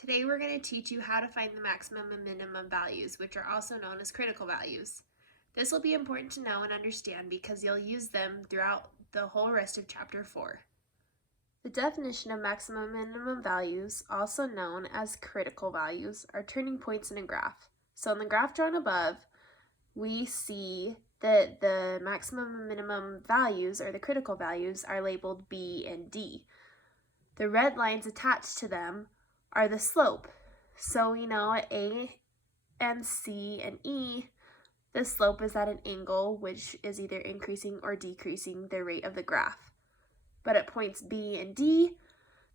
Today we're going to teach you how to find the maximum and minimum values, which are also known as critical values. This will be important to know and understand because you'll use them throughout the whole rest of Chapter 4. The definition of maximum and minimum values, also known as critical values, are turning points in a graph. So in the graph drawn above, we see that the maximum and minimum values, or the critical values, are labeled B and D. The red lines attached to them are the slope. So we know at A and C and E, the slope is at an angle which is either increasing or decreasing the rate of the graph. But at points B and D,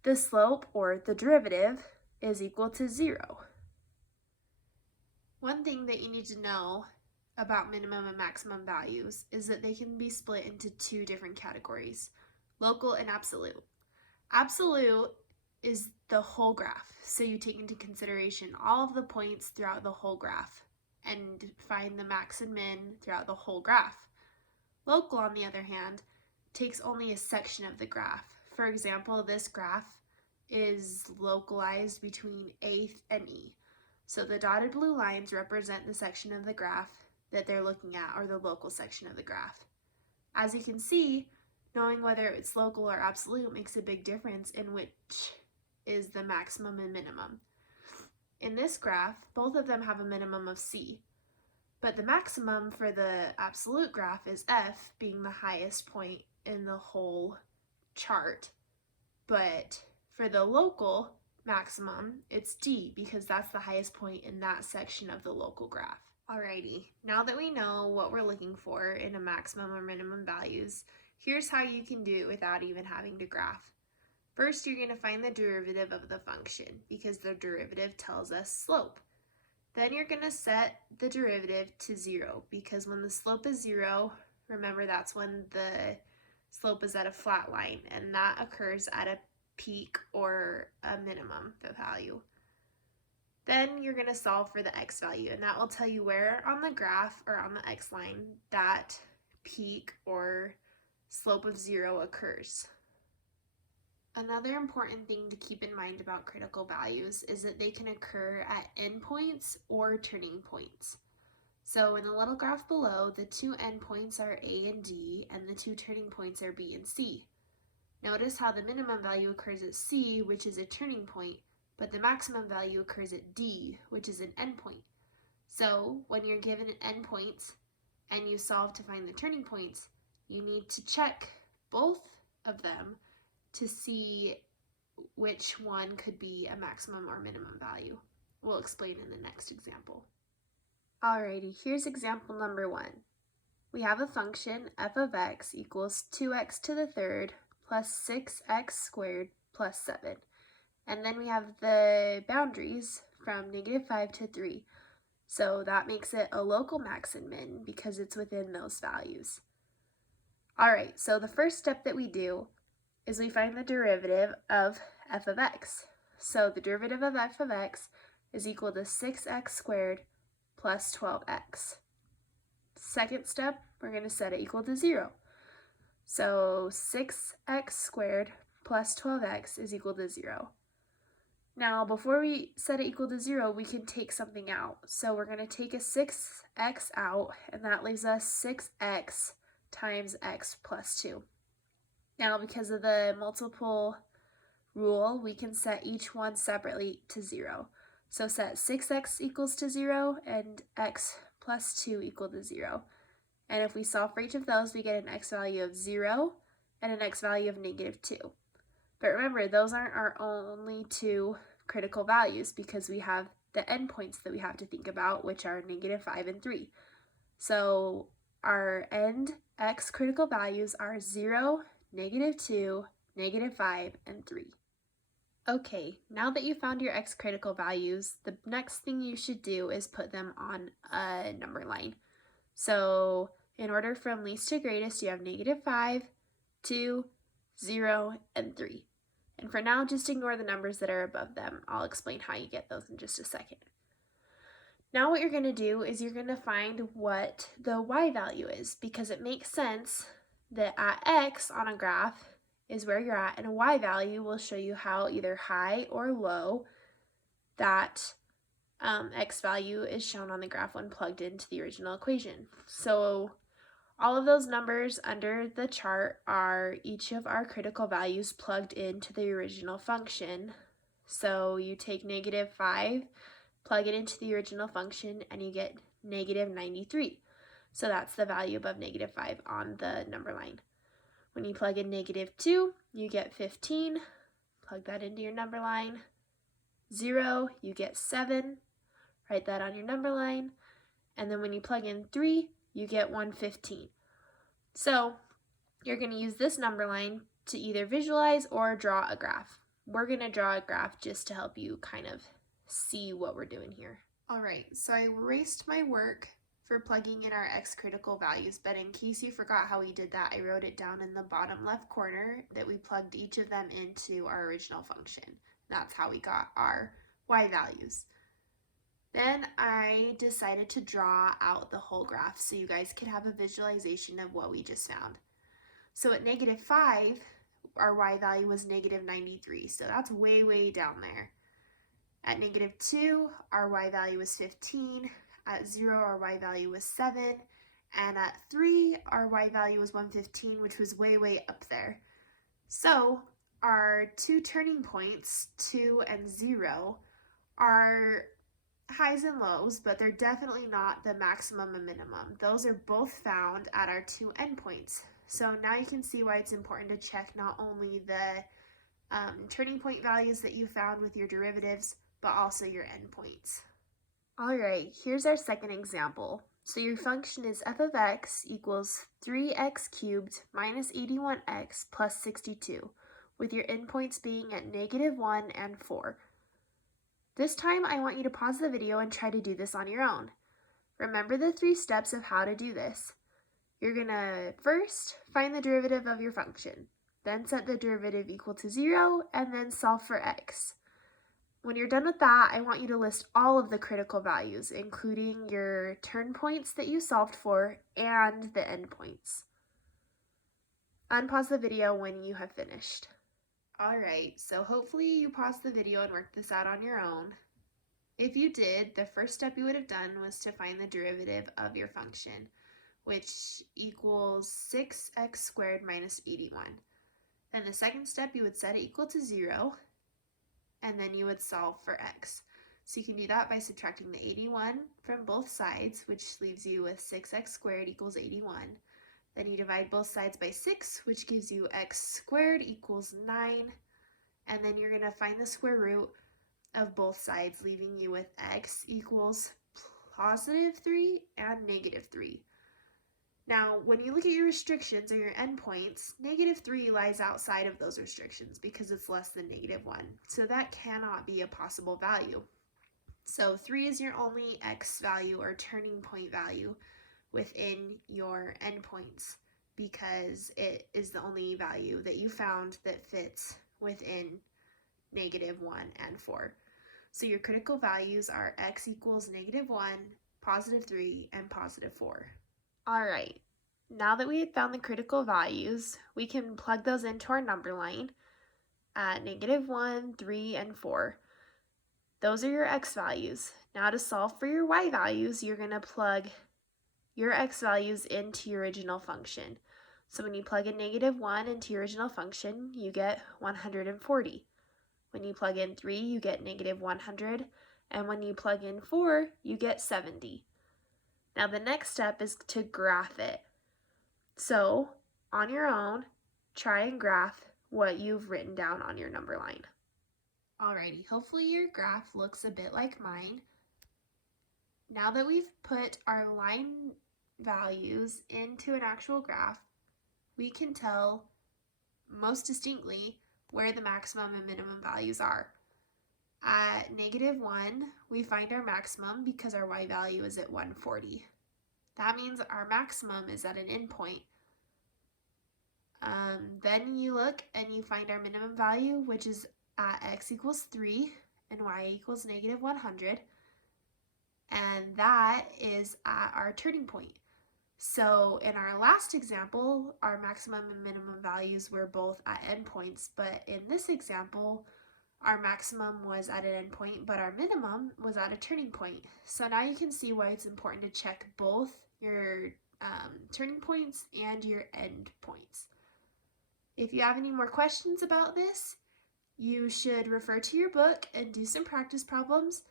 the slope, or the derivative, is equal to 0. One thing that you need to know about minimum and maximum values is that they can be split into two different categories, local and absolute. Absolute is the whole graph, so you take into consideration all of the points throughout the whole graph and find the max and min throughout the whole graph. Local, on the other hand, takes only a section of the graph. For example, this graph is localized between A and E. So the dotted blue lines represent the section of the graph that they're looking at, or the local section of the graph. As you can see, knowing whether it's local or absolute makes a big difference in which is the maximum and minimum. In this graph, both of them have a minimum of C, but the maximum for the absolute graph is F, being the highest point in the whole chart. But for the local maximum, it's D, because that's the highest point in that section of the local graph. Alrighty, now that we know what we're looking for in a maximum or minimum values, here's how you can do it without even having to graph. First, you're going to find the derivative of the function because the derivative tells us slope. Then you're going to set the derivative to 0 because when the slope is 0, remember that's when the slope is at a flat line, and that occurs at a peak or a minimum value. Then you're going to solve for the x value, and that will tell you where on the graph or on the x line that peak or slope of 0 occurs. Another important thing to keep in mind about critical values is that they can occur at endpoints or turning points. So in the little graph below, the two endpoints are A and D, and the two turning points are B and C. Notice how the minimum value occurs at C, which is a turning point, but the maximum value occurs at D, which is an endpoint. So when you're given endpoints and you solve to find the turning points, you need to check both of them to see which one could be a maximum or minimum value. We'll explain in the next example. Alrighty, here's example number 1. We have a function f of x equals 2x to the third plus 6x squared plus 7. And then we have the boundaries from -5 to 3. So that makes it a local max and min because it's within those values. Alright, so the first step that we do is we find the derivative of f of x. So the derivative of f of x is equal to 6x squared plus 12x. Second step, we're going to set it equal to 0. So 6x squared plus 12x is equal to 0. Now, before we set it equal to 0, we can take something out. So we're going to take a 6x out, and that leaves us 6x times x plus 2. Now, because of the multiple rule, we can set each one separately to 0. So set 6x equals to 0 and x plus 2 equal to 0. And if we solve for each of those, we get an x value of 0 and an x value of -2. But remember, those aren't our only two critical values because we have the endpoints that we have to think about, which are -5 and 3. So our end x critical values are 0, -2, -5, and 3. Okay, now that you found your x critical values, the next thing you should do is put them on a number line. So in order from least to greatest, you have -5, 2, 0, and 3. And for now, just ignore the numbers that are above them. I'll explain how you get those in just a second. Now what you're going to do is you're going to find what the y value is, because it makes sense that at x on a graph is where you're at, and a y value will show you how either high or low that x value is shown on the graph when plugged into the original equation. So all of those numbers under the chart are each of our critical values plugged into the original function. So you take -5, plug it into the original function, and you get -93. So that's the value above -5 on the number line. When you plug in -2, you get 15. Plug that into your number line. 0, you get 7. Write that on your number line. And then when you plug in 3, you get 115. So you're going to use this number line to either visualize or draw a graph. We're going to draw a graph just to help you kind of see what we're doing here. All right, so I erased my work for plugging in our x critical values, but in case you forgot how we did that, I wrote it down in the bottom left corner that we plugged each of them into our original function. That's how we got our y values. Then I decided to draw out the whole graph so you guys could have a visualization of what we just found. So at -5, our y value was -93, so that's way, way down there. At -2, our y value was 15. At 0, our y value was 7. And at 3, our y value was 115, which was way, way up there. So our two turning points, 2 and 0, are highs and lows, but they're definitely not the maximum and minimum. Those are both found at our two endpoints. So now you can see why it's important to check not only the turning point values that you found with your derivatives, but also your endpoints. All right, here's our second example. So your function is f of x equals 3x cubed minus 81x plus 62, with your endpoints being at -1 and 4. This time I want you to pause the video and try to do this on your own. Remember the 3 steps of how to do this. You're going to first find the derivative of your function, then set the derivative equal to 0, and then solve for x. When you're done with that, I want you to list all of the critical values, including your turn points that you solved for and the endpoints. Unpause the video when you have finished. Alright, so hopefully you paused the video and worked this out on your own. If you did, the first step you would have done was to find the derivative of your function, which equals 6x squared minus 81. Then the second step, you would set it equal to 0, and then you would solve for x. So you can do that by subtracting the 81 from both sides, which leaves you with 6x squared equals 81. Then you divide both sides by 6, which gives you x squared equals 9. And then you're going to find the square root of both sides, leaving you with x equals +3 and -3. Now, when you look at your restrictions or your endpoints, -3 lies outside of those restrictions because it's less than -1. So that cannot be a possible value. So 3 is your only x value or turning point value within your endpoints because it is the only value that you found that fits within -1 and 4. So your critical values are x equals -1, +3, and +4. All right, now that we have found the critical values, we can plug those into our number line at -1, 3, and 4. Those are your x values. Now to solve for your y values, you're going to plug your x values into your original function. So when you plug in -1 into your original function, you get 140. When you plug in 3, you get -100. And when you plug in 4, you get 70. Now the next step is to graph it. So on your own, try and graph what you've written down on your number line. Alrighty, hopefully your graph looks a bit like mine. Now that we've put our line values into an actual graph, we can tell most distinctly where the maximum and minimum values are. At -1, we find our maximum because our y value is at 140. That means our maximum is at an endpoint. Then you look and you find our minimum value, which is at x equals 3 and y equals -100. And that is at our turning point. So in our last example, our maximum and minimum values were both at endpoints, but in this example, our maximum was at an endpoint, but our minimum was at a turning point. So now you can see why it's important to check both your turning points and your end points. If you have any more questions about this, you should refer to your book and do some practice problems.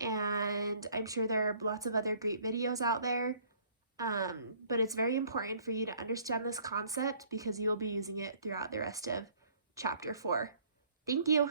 And I'm sure there are lots of other great videos out there. But it's very important for you to understand this concept because you will be using it throughout the rest of Chapter 4. Thank you.